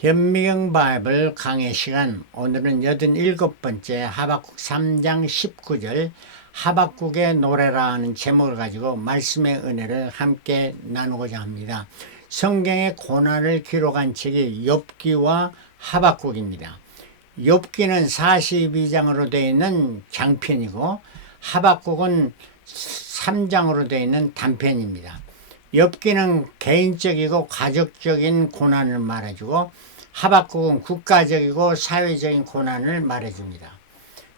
현미경 바이블 강의 시간, 오늘은 87번째 하박국 3장 19절 하박국의 노래라 하는 제목을 가지고 말씀의 은혜를 함께 나누고자 합니다. 성경의 고난을 기록한 책이 욥기와 하박국입니다. 욥기는 42장으로 되어 있는 장편이고 하박국은 3장으로 되어 있는 단편입니다. 욥기는 개인적이고 가족적인 고난을 말해주고 하박국은 국가적이고 사회적인 고난을 말해줍니다.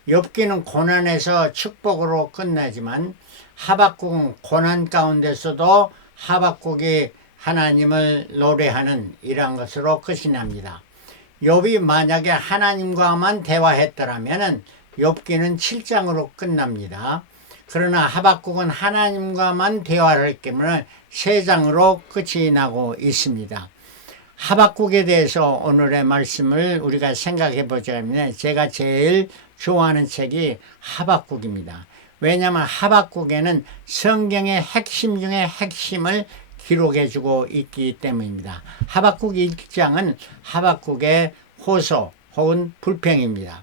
욥기는 고난에서 축복으로 끝나지만 하박국은 고난 가운데서도 하박국이 하나님을 노래하는 이러한 것으로 끝이 납니다. 욥이 만약에 하나님과만 대화했더라면 욥기는 7장으로 끝납니다. 그러나 하박국은 하나님과만 대화를 했기 때문에 3장으로 끝이 나고 있습니다. 하박국에 대해서 오늘의 말씀을 우리가 생각해 보자면 제가 제일 좋아하는 책이 하박국입니다. 왜냐하면 하박국에는 성경의 핵심 중에 핵심을 기록해 주고 있기 때문입니다. 하박국 1장은 하박국의 호소 혹은 불평입니다.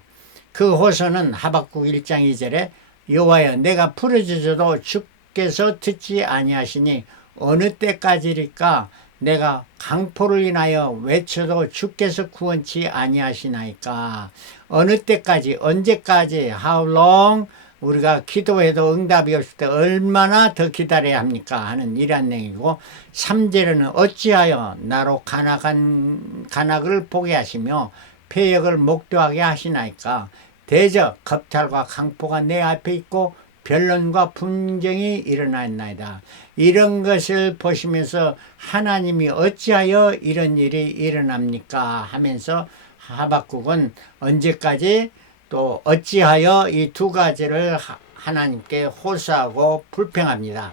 그 호소는 하박국 1장 2절에 여호와여 내가 부르짖어도 주께서 듣지 아니하시니 어느 때까지일까 내가 강포를 인하여 외쳐도 주께서 구원치 아니하시나이까. 어느 때까지, 언제까지, how long 우리가 기도해도 응답이 없을 때 얼마나 더 기다려야 합니까 하는 이란 내용이고, 3절에는 어찌하여 나로 간악을 보게 하시며 패역을 목도하게 하시나이까. 대적 겁탈과 강포가 내 앞에 있고 변론과 분쟁이 일어났나이다. 이런 것을 보시면서 하나님이 어찌하여 이런 일이 일어납니까 하면서 하박국은 언제까지 또 어찌하여 이 두 가지를 하나님께 호소하고 불평합니다.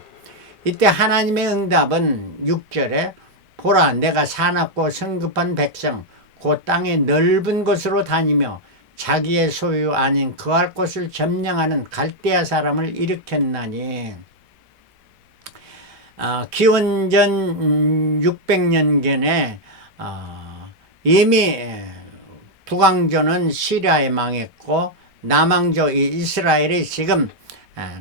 이때 하나님의 응답은 6절에 보라 내가 사납고 성급한 백성 그 땅의 넓은 곳으로 다니며 자기의 소유 아닌 거할 곳을 점령하는 갈대아 사람을 일으켰나니. 기원전 600년경에 이미 북왕조는 시리아에 망했고 남왕조 이스라엘이 지금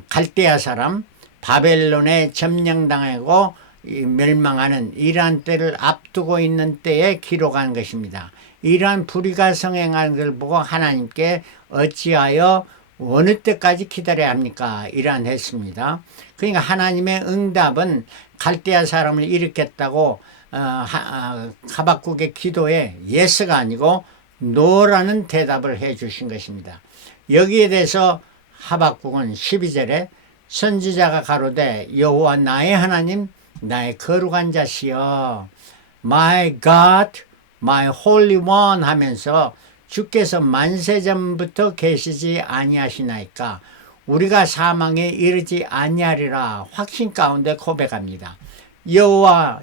갈대아 사람 바벨론에 점령당하고 멸망하는 이러한 때를 앞두고 있는 때에 기록한 것입니다. 이러한 불의가 성행하는 걸 보고 하나님께 어찌하여 어느 때까지 기다려야 합니까? 이러한 했습니다. 그러니까 하나님의 응답은 갈대아 사람을 일으켰다고 하박국의 기도에 예스가 아니고 노라는 대답을 해 주신 것입니다. 여기에 대해서 하박국은 12절에 선지자가 가로되 여호와 나의 하나님 나의 거룩한 자시여 My God My Holy One 하면서 주께서 만세전부터 계시지 아니하시나이까. 우리가 사망에 이르지 아니하리라 확신 가운데 고백합니다. 여호와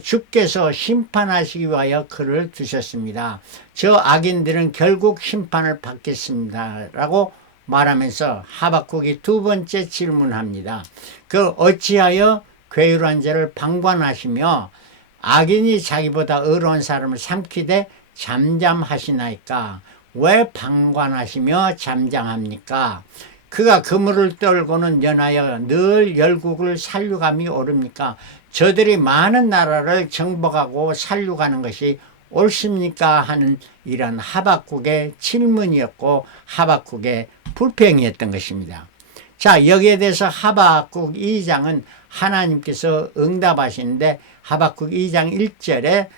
주께서 심판하시기 위하여 그를 두셨습니다. 저 악인들은 결국 심판을 받겠습니다 라고 말하면서 하박국이 두 번째 질문합니다. 그 어찌하여 괴율한 자를 방관하시며 악인이 자기보다 의로운 사람을 삼키되 잠잠하시나이까. 왜 방관하시며 잠잠합니까? 그가 그물을 떨고는 연하여 늘 열국을 살려감이 오릅니까? 저들이 많은 나라를 정복하고 살려가는 것이 옳습니까? 하는 이런 하박국의 질문이었고 하박국의 불평이었던 것입니다. 자, 여기에 대해서 하박국 2장은 하나님께서 응답하시는데 하박국 2장 1절에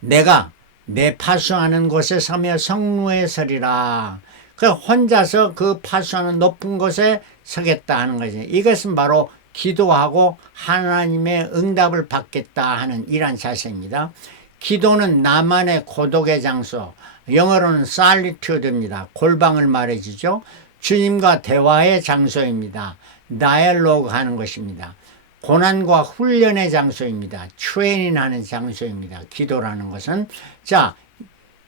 내가 내 파수하는 곳에 서며 성루에 서리라. 그 혼자서 그 파수하는 높은 곳에 서겠다 하는 거죠. 이것은 바로 기도하고 하나님의 응답을 받겠다 하는 이러한 자세입니다. 기도는 나만의 고독의 장소, 영어로는 solitude입니다. 골방을 말해주죠. 주님과 대화의 장소입니다. 다이얼로그 하는 것입니다. 고난과 훈련의 장소입니다. 트레이닝 하는 장소입니다. 기도라는 것은. 자,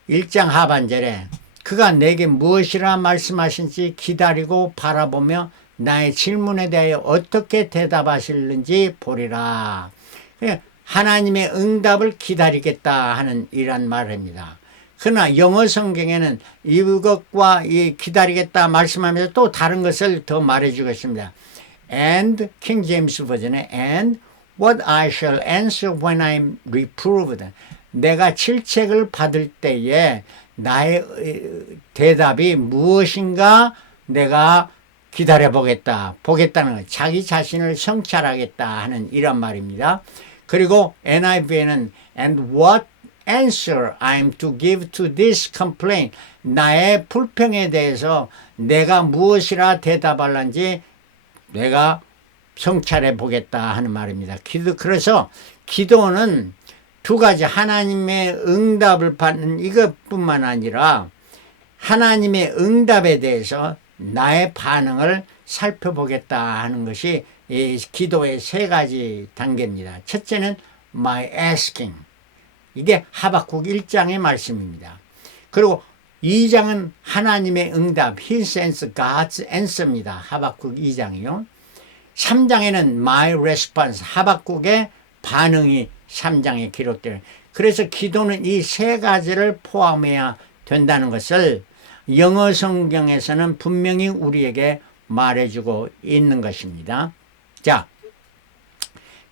1장 하반절에 그가 내게 무엇이라 말씀하신지 기다리고 바라보며 나의 질문에 대하여 어떻게 대답하실는지 보리라. 하나님의 응답을 기다리겠다 하는 이란 말입니다. 그러나 영어 성경에는 이것과 이 기다리겠다 말씀하면서 또 다른 것을 더 말해주고 있습니다. And King James 버전에 and what I shall answer when I'm reproved. 내가 질책을 받을 때에 나의 대답이 무엇인가 내가 기다려보겠다. 보겠다는 것. 자기 자신을 성찰하겠다 하는 이런 말입니다. 그리고 NIV에는 and what answer I'm to give to this complaint. 나의 불평에 대해서 내가 무엇이라 대답할런지 내가 성찰해 보겠다 하는 말입니다. 그래서 기도는 두 가지 하나님의 응답을 받는 이것뿐만 아니라 하나님의 응답에 대해서 나의 반응을 살펴보겠다 하는 것이 이 기도의 세 가지 단계입니다. 첫째는 my asking. 이게 하박국 1장의 말씀입니다. 그리고 2장은 하나님의 응답, He sends God's answer입니다. 하박국 2장이요. 3장에는 my response, 하박국의 반응이 3장에 기록돼요. 그래서 기도는 이 세 가지를 포함해야 된다는 것을 영어 성경에서는 분명히 우리에게 말해주고 있는 것입니다. 자,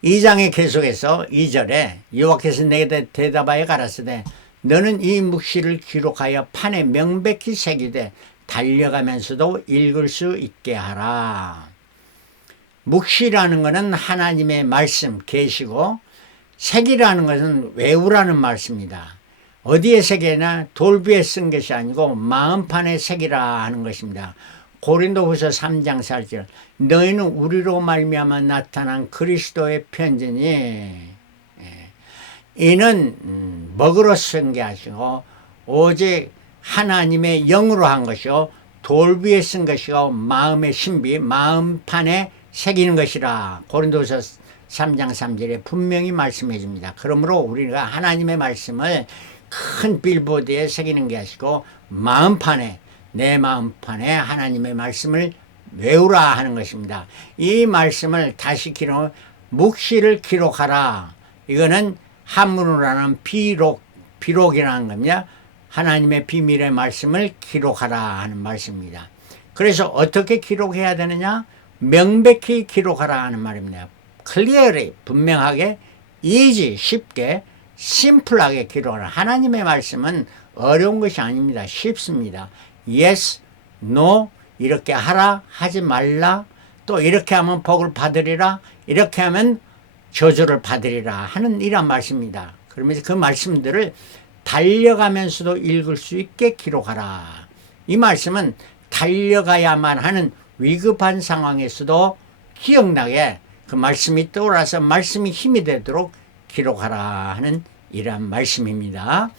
2장에 계속해서 2절에 여호와께서 내게 대답하여 가라사대 너는 이 묵시를 기록하여 판에 명백히 새기되 달려가면서도 읽을 수 있게 하라. 묵시라는 것은 하나님의 말씀, 계시고 새기라는 것은 외우라는 말씀입니다. 어디에 새기나 돌비에 쓴 것이 아니고 마음판에 새기라 하는 것입니다. 고린도후서 3장 4절 너희는 우리로 말미암아 나타난 그리스도의 편지니 이는 먹으로 쓴 게 아니고 오직 하나님의 영으로 한 것이요 돌비에 쓴 것이요 마음의 신비 마음판에 새기는 것이라. 고린도후서 3장 3절에 분명히 말씀해 줍니다. 그러므로 우리가 하나님의 말씀을 큰 빌보드에 새기는 게 아니고 마음판에 내 마음판에 하나님의 말씀을 외우라 하는 것입니다. 이 말씀을 다시 묵시를 기록하라. 이거는 한문으로 하는 비록이라는 겁니다. 하나님의 비밀의 말씀을 기록하라 하는 말씀입니다. 그래서 어떻게 기록해야 되느냐? 명백히 기록하라 하는 말입니다. clearly, 분명하게, easy, 쉽게, 심플하게 기록하라. 하나님의 말씀은 어려운 것이 아닙니다. 쉽습니다. yes, no, 이렇게 하라, 하지 말라, 또 이렇게 하면 복을 받으리라, 이렇게 하면 저주를 받으리라 하는 이런 말씀입니다. 그러면서 그 말씀들을 달려가면서도 읽을 수 있게 기록하라. 이 말씀은 달려가야만 하는 위급한 상황에서도 기억나게 그 말씀이 떠올라서 말씀이 힘이 되도록 기록하라 하는 이러한 말씀입니다.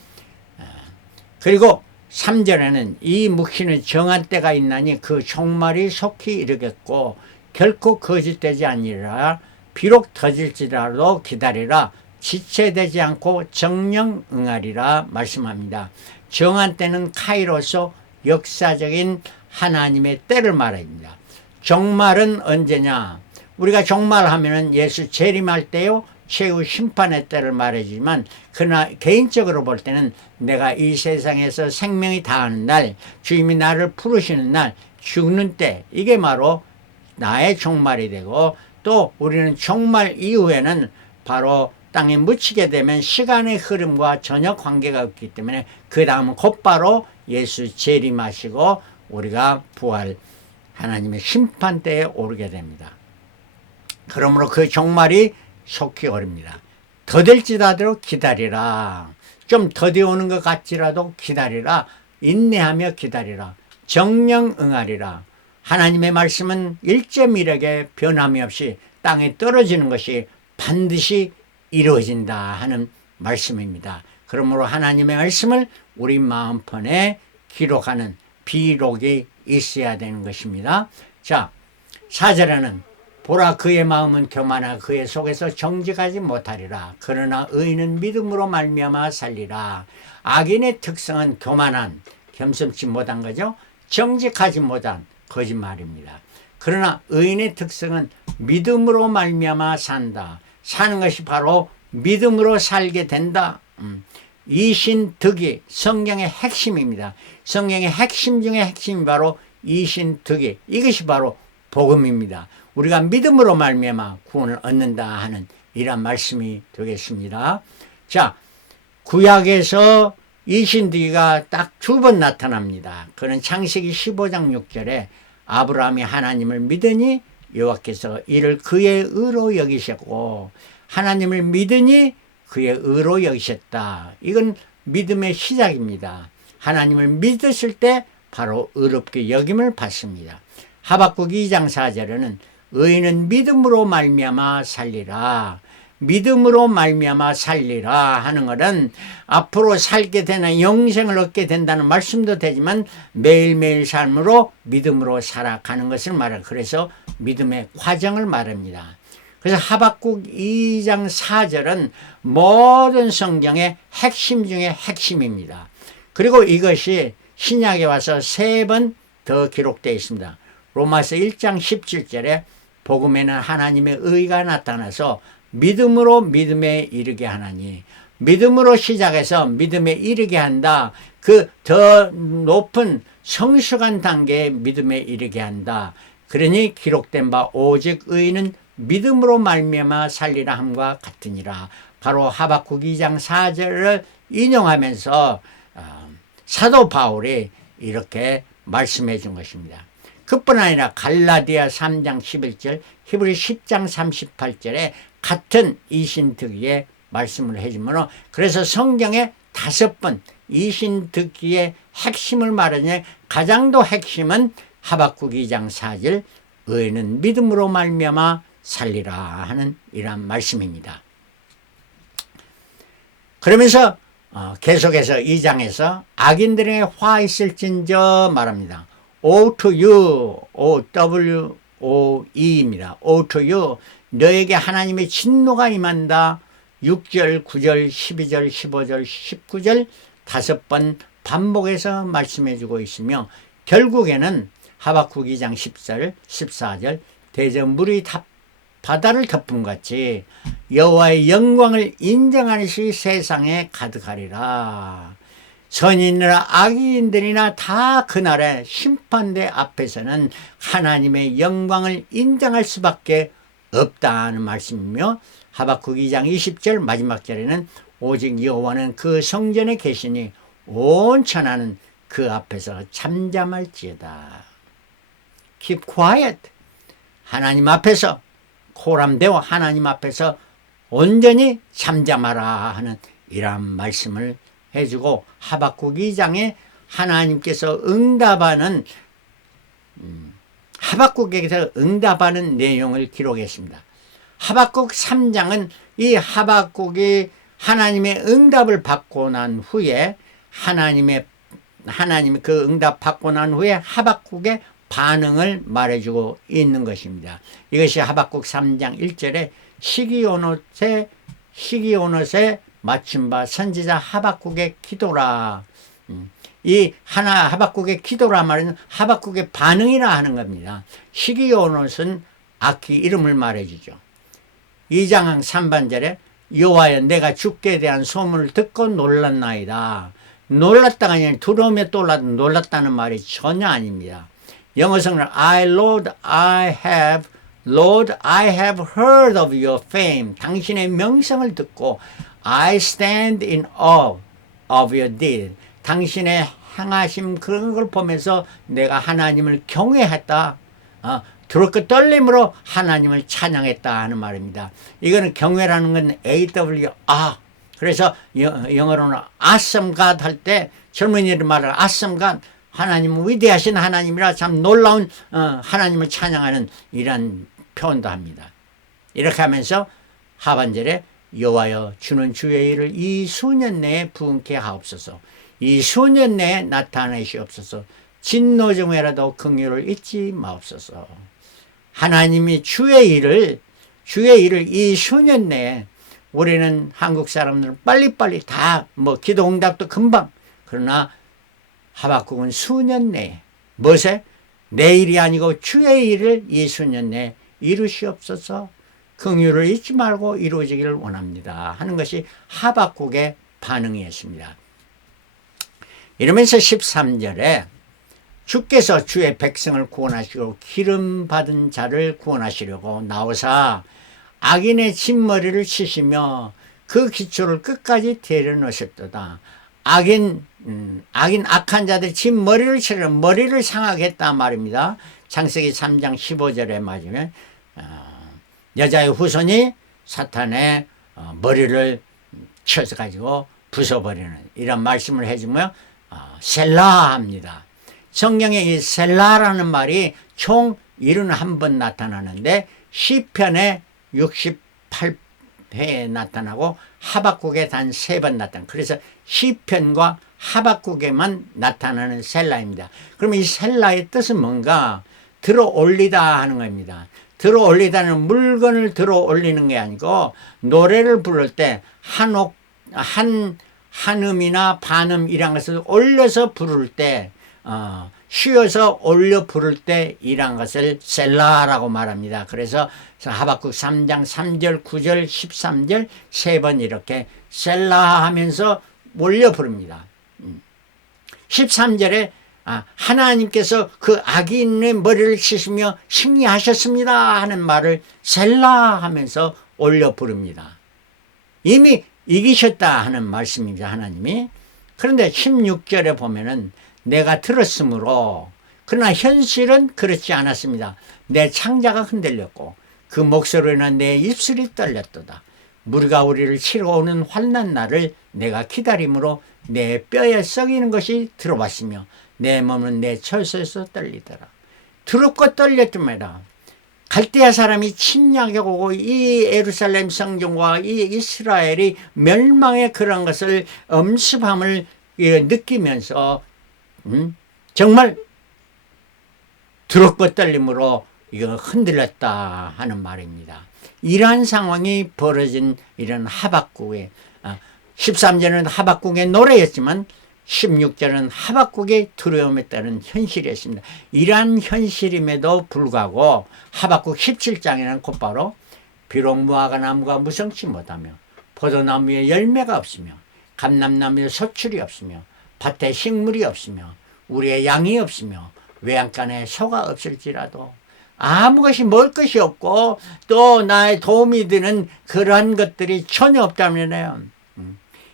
그리고 3절에는 이 묵시는 정한 때가 있나니 그 종말이 속히 이르겠고 결코 거짓되지 아니라 비록 터질지라도 기다리라 지체되지 않고 정령 응하리라 말씀합니다. 정한 때는 카이로서 역사적인 하나님의 때를 말합니다. 종말은 언제냐? 우리가 종말하면은 예수 재림할 때요 최후 심판의 때를 말해주지만 그러나 개인적으로 볼 때는 내가 이 세상에서 생명이 다하는 날 주님이 나를 부르시는 날 죽는 때 이게 바로 나의 종말이 되고 또 우리는 종말 이후에는 바로 땅에 묻히게 되면 시간의 흐름과 전혀 관계가 없기 때문에 그 다음은 곧바로 예수 재림하시고 우리가 부활 하나님의 심판대에 오르게 됩니다. 그러므로 그 종말이 속히 오릅니다. 더딜지라도 기다리라. 좀 더디 오는 것 같지라도 기다리라. 인내하며 기다리라. 정령 응하리라. 하나님의 말씀은 일제미력에 변함이 없이 땅에 떨어지는 것이 반드시 이루어진다 하는 말씀입니다. 그러므로 하나님의 말씀을 우리 마음판에 기록하는 비록이 있어야 되는 것입니다. 자, 4절에는 보라 그의 마음은 교만하 그의 속에서 정직하지 못하리라. 그러나 의인은 믿음으로 말미암아 살리라. 악인의 특성은 교만한, 겸손치 못한 거죠. 정직하지 못한 거짓말입니다. 그러나 의인의 특성은 믿음으로 말미암아 산다. 사는 것이 바로 믿음으로 살게 된다. 이신득이 성경의 핵심입니다. 성경의 핵심 중에 핵심이 바로 이신득이, 이것이 바로 복음입니다. 우리가 믿음으로 말미암아 구원을 얻는다 하는 이런 말씀이 되겠습니다. 자, 구약에서 이신득이가 딱 두 번 나타납니다. 그는 창세기 15장 6절에 아브라함이 하나님을 믿으니 여호와께서 이를 그의 의로 여기셨고 하나님을 믿으니 그의 의로 여기셨다. 이건 믿음의 시작입니다. 하나님을 믿었을 때 바로 의롭게 여김을 받습니다. 하박국 2장 4절에는 의인은 믿음으로 말미암아 살리라. 믿음으로 말미암아 살리라 하는 것은 앞으로 살게 되는 영생을 얻게 된다는 말씀도 되지만 매일매일 삶으로 믿음으로 살아가는 것을 말해요. 그래서 믿음의 과정을 말합니다. 그래서 하박국 2장 4절은 모든 성경의 핵심 중에 핵심입니다. 그리고 이것이 신약에 와서 3번 더 기록되어 있습니다. 로마서 1장 17절에 복음에는 하나님의 의가 나타나서 믿음으로 믿음에 이르게 하나니, 믿음으로 시작해서 믿음에 이르게 한다. 그 더 높은 성숙한 단계의 믿음에 이르게 한다. 그러니 기록된 바 오직 의인은 믿음으로 말미암아 살리라 함과 같으니라. 바로 하박국 2장 4절을 인용하면서 사도 바울이 이렇게 말씀해 준 것입니다. 그뿐 아니라 갈라디아 3장 11절, 히브리 10장 38절에 같은 이신득기의 말씀을 해주므로, 그래서 성경에 5번 이신득기의 핵심을 말하니 가장 더 핵심은 하박국 2장 4절 의인은 믿음으로 말미암아 살리라 하는 이러한 말씀입니다. 그러면서 계속해서 2장에서 악인들에게 화 있을진저 말합니다. O to you, O-W-O-E입니다. O to you, 너에게 하나님의 진노가 임한다. 6절, 9절, 12절, 15절, 19절 5번 반복해서 말씀해주고 있으며, 결국에는 하박국 2장 10절, 14절 대저물이 바다를 덮음같이 여호와의 영광을 인정하는 시 세상에 가득하리라. 선인이나 악인들이나 다 그날의 심판대 앞에서는 하나님의 영광을 인정할 수밖에 없다는 말씀이며, 하박국 2장 20절 마지막 절에는 오직 여호와는 그 성전에 계시니 온 천하는 그 앞에서 잠잠할지어다. Keep quiet. 하나님 앞에서 코람되어 하나님 앞에서 온전히 잠잠하라 하는 이러한 말씀을 해주고, 하박국 2장에 하나님께서 응답하는 하박국에게서 응답하는 내용을 기록했습니다. 하박국 3장은 이 하박국이 하나님의 응답을 받고 난 후에 하나님의 그 응답 받고 난 후에 하박국의 반응을 말해주고 있는 것입니다. 이것이 하박국 3장 1절에 시기온옷에 맞춘 바 선지자 하박국의 기도라. 이 하박국의 기도라 말은 하박국의 반응이라 하는 겁니다. 시기온옷은 악기 이름을 말해주죠. 2장 3반절에 여호와여 내가 주께 대한 소문을 듣고 놀랐나이다. 놀랐다가 아니라 두려움에 놀랐다는 말이 전혀 아닙니다. 영어성은 Lord, I have heard of your fame. 당신의 명성을 듣고 I stand in awe of your deed. 당신의 행하심 그런 걸 보면서 내가 하나님을 경외했다. 두렵고 떨림으로 하나님을 찬양했다 하는 말입니다. 이거는 경외라는 건 AWR. 그래서 영어로는 awesome God 할 때 젊은이들 말을 awesome God, 하나님은 위대하신 하나님이라 참 놀라운 하나님을 찬양하는 이런 표현도 합니다. 이렇게 하면서 하반절에 여호와여 주는 주의 일을 이 수년 내에 부응케 하옵소서. 이 수년 내에 나타내시옵소서. 진노중에라도 긍휼을 잊지 마옵소서. 하나님이 주의 일을 이 수년 내에, 우리는 한국 사람들은 빨리빨리 다 기도 응답도 금방, 그러나 하박국은 수년 내에, 무엇에? 내일이 아니고 주의 일을 이 수년 내에 이루시옵소서. 긍휼을 잊지 말고 이루어지기를 원합니다 하는 것이 하박국의 반응이었습니다. 이러면서 13절에 주께서 주의 백성을 구원하시고 기름 받은 자를 구원하시려고 나오사 악인의 진머리를 치시며 그 기초를 끝까지 데려놓으셨도다. 악한 자들 진머리를 치려 머리를 상하게 했다 말입니다. 창세기 3장 15절에 맞으면 여자의 후손이 사탄의 머리를 쳐서 가지고 부숴버리는 이런 말씀을 해주며 셀라합니다. 성경에 이 셀라라는 말이 총 71번 나타나는데 시편에 68회에 나타나고 하박국에 단 3번 나타나. 그래서 시편과 하박국에만 나타나는 셀라입니다. 그러면 이 셀라의 뜻은 뭔가? 들어 올리다 하는 겁니다. 들어 올리다는 물건을 들어 올리는 게 아니고 노래를 부를 때 한음이나 반음 이런 것을 올려서 부를 때 쉬어서 올려 부를 때 이란 것을 셀라라고 말합니다. 그래서 하박국 3장 3절 9절 13절 3번 이렇게 셀라 하면서 올려 부릅니다. 13절에 하나님께서 그 악인의 머리를 치시며 승리하셨습니다 하는 말을 셀라 하면서 올려 부릅니다. 이미 이기셨다 하는 말씀입니다. 하나님이. 그런데 16절에 보면은 내가 들었으므로 그러나 현실은 그렇지 않았습니다. 내 창자가 흔들렸고 그 목소리로 내 입술이 떨렸도다. 무리가 우리를 치러 오는 환난 날을 내가 기다림으로 내 뼈에 썩이는 것이 들어왔으며 내 몸은 내 철소에서 떨리더라. 들었고 떨렸더라. 갈대아 사람이 침략해 오고 이 예루살렘 성전과 이 이스라엘이 멸망의 그런 것을 엄습함을 느끼면서 정말 들었고 떨림으로 이거 흔들렸다 하는 말입니다. 이러한 상황이 벌어진 이런 하박국의 13절은 하박국의 노래였지만 16절은 하박국의 두려움에 따른 현실이었습니다. 이러한 현실임에도 불구하고 하박국 17장에는 곧바로 비록 무화과 나무가 무성치 못하며 포도나무에 열매가 없으며 감람나무에 소출이 없으며 밭에 식물이 없으며 우리의 양이 없으며 외양간에 소가 없을지라도 아무 것이 먹을 것이 없고 또 나의 도움이 되는 그러한 것들이 전혀 없다면요.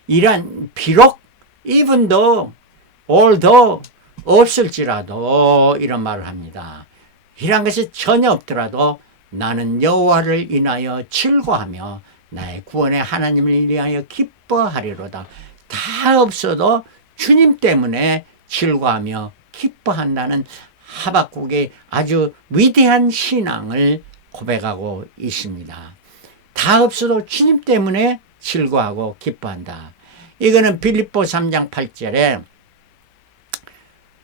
이러한 비록 even though, although 없을지라도 이런 말을 합니다. 이런 것이 전혀 없더라도 나는 여호와를 인하여 즐거하며 나의 구원의 하나님을 위하여 기뻐하리로다. 다 없어도 주님 때문에 즐거하며 기뻐한다는 하박국의 아주 위대한 신앙을 고백하고 있습니다. 다 없어도 주님 때문에 즐거워하고 기뻐한다. 이거는 빌립보 3장 8절에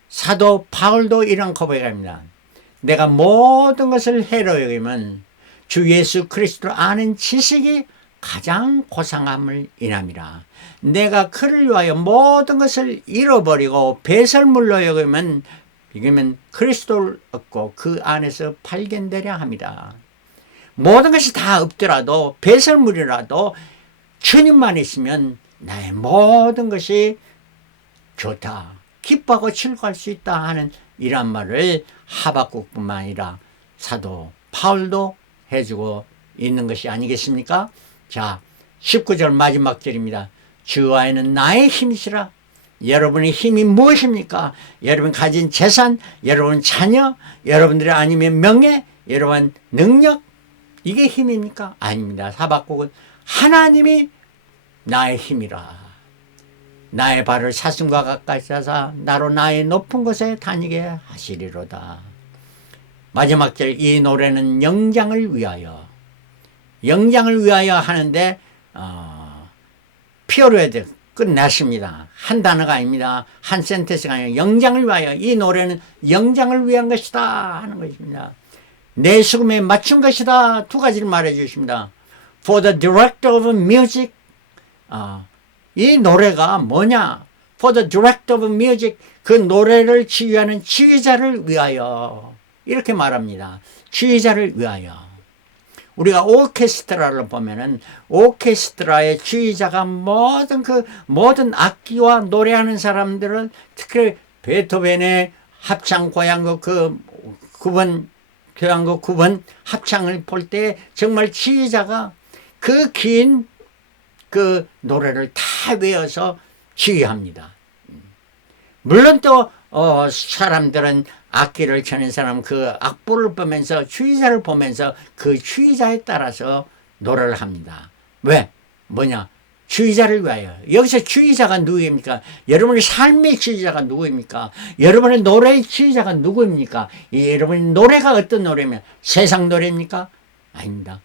사도 바울도 이런 고백을 합니다. 내가 모든 것을 해로 여기면 주 예수 그리스도를 아는 지식이 가장 고상함을 인함이라. 내가 그를 위하여 모든 것을 잃어버리고 배설물로 여기면 그리스도를 얻고 그 안에서 발견되려 합니다. 모든 것이 다 없더라도 배설물이라도 주님만 있으면 나의 모든 것이 좋다, 기뻐하고 즐거워할 수 있다 하는 이런 말을 하박국뿐만 아니라 사도 바울도 해주고 있는 것이 아니겠습니까? 자, 19절 마지막 절입니다. 주 안에는 나의 힘이시라. 여러분의 힘이 무엇입니까? 여러분 가진 재산, 여러분 자녀, 여러분들의 아니면 명예, 여러분 능력, 이게 힘입니까? 아닙니다. 하박국은 하나님이 나의 힘이라. 나의 발을 사슴과 가까이 하사 나로 나의 높은 곳에 다니게 하시리로다. 마지막 절, 이 노래는 영장을 위하여 하는데 피어로에드 끝났습니다. 한 단어가 아닙니다. 한 센텐스가 아니라 영장을 위하여, 이 노래는 영장을 위한 것이다 하는 것입니다. 내 수금에 맞춘 것이다. 두 가지를 말해 주십니다. For the director of music, 이 노래가 뭐냐? For the director of music, 그 노래를 지휘하는 지휘자를 위하여, 이렇게 말합니다. 지휘자를 위하여. 우리가 오케스트라를 보면은 오케스트라의 지휘자가 모든 악기와 노래하는 사람들은 특히 베토벤의 합창 교향곡 교향곡 9번 합창을 볼 때 정말 지휘자가 그 긴 노래를 다 외워서 지휘합니다. 물론 또 사람들은 악기를 치는 사람 그 악보를 보면서 주의자를 보면서 그 주의자에 따라서 노래를 합니다. 왜? 뭐냐? 주의자를 위하여. 여기서 주의자가 누구입니까? 여러분의 삶의 주의자가 누구입니까? 여러분의 노래의 주의자가 누구입니까? 여러분의 노래가 어떤 노래면 세상 노래입니까? 아닙니다.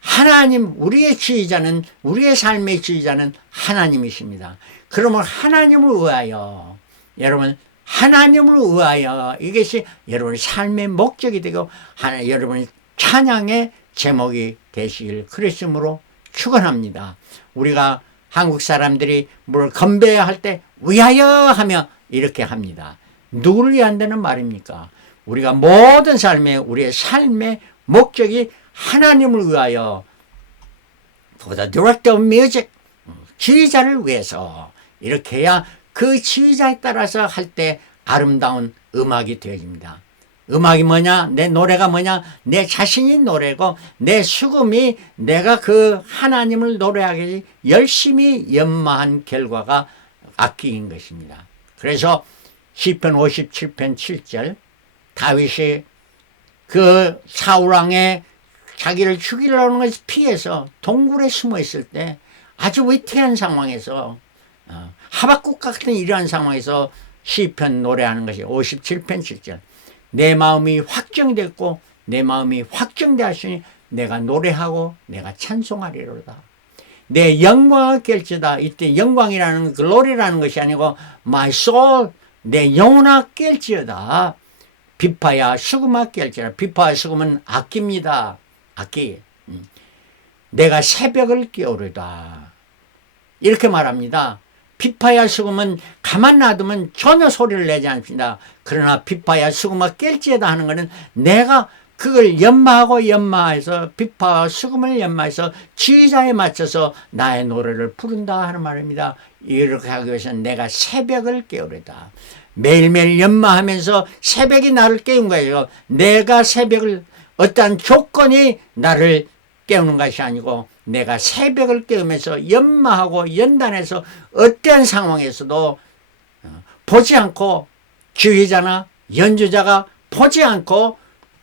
하나님, 우리의 주의자는, 우리의 삶의 주의자는 하나님이십니다. 그러면 하나님을 위하여, 여러분, 하나님을 위하여 이것이 여러분의 삶의 목적이 되고 여러분의 찬양의 제목이 되시길 그리스도로 축원합니다. 우리가 한국 사람들이 뭘 건배할 때 위하여 하며 이렇게 합니다. 누구를 위한다는 말입니까? 우리가 모든 우리의 삶의 목적이 하나님을 위하여 for the director of music, 지휘자를 위해서 이렇게 해야 그 지휘자에 따라서 할 때 아름다운 음악이 되어집니다. 음악이 뭐냐? 내 노래가 뭐냐? 내 자신이 노래고 내 수금이 내가 그 하나님을 노래하기 열심히 연마한 결과가 악기인 것입니다. 그래서 시편 57편 7절 다윗이 그 사울왕의 자기를 죽이려는 것을 피해서 동굴에 숨어 있을 때 아주 위태한 상황에서 하박국 같은 이러한 상황에서 시편 노래하는 것이 57편 7절 내 마음이 확정됐고 내 마음이 확정되었으니 내가 노래하고 내가 찬송하리로다. 내 영광을 깰지다. 이때 영광이라는 글로리라는 것이 아니고 my soul, 내 영혼아 깰지어다. 비파야 수금아 깰지어다. 비파와 수금은 악기입니다. 악기. 내가 새벽을 깨우리다. 이렇게 말합니다. 비파야 수금은 가만 놔두면 전혀 소리를 내지 않습니다. 그러나 비파야 수금아 깰지어다 하는 것은 내가 그걸 연마해서 비파와 수금을 연마해서 지휘자에 맞춰서 나의 노래를 부른다 하는 말입니다. 이렇게 하기 위해서는 내가 새벽을 깨우리다. 매일매일 연마하면서 새벽이 나를 깨운 거예요. 내가 새벽을 어떠한 조건이 나를 깨우는 것이 아니고 내가 새벽을 깨우면서 연마하고 연단해서 어떠한 상황에서도 보지 않고 지휘자나 연주자가 보지 않고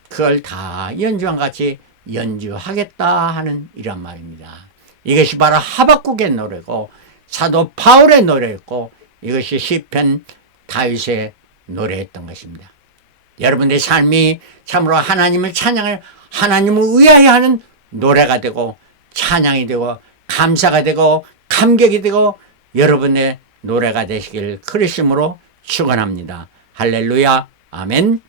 그걸 다 연주한 같이 연주하겠다 하는 이런 말입니다. 이것이 바로 하박국의 노래고 사도 바울의 노래였고 이것이 시편 다윗의 노래였던 것입니다. 여러분의 삶이 참으로 하나님을 찬양을 하나님을 위하여 하는 노래가 되고 찬양이 되고 감사가 되고 감격이 되고 여러분의 노래가 되시길 그리스도로 축원합니다. 할렐루야. 아멘.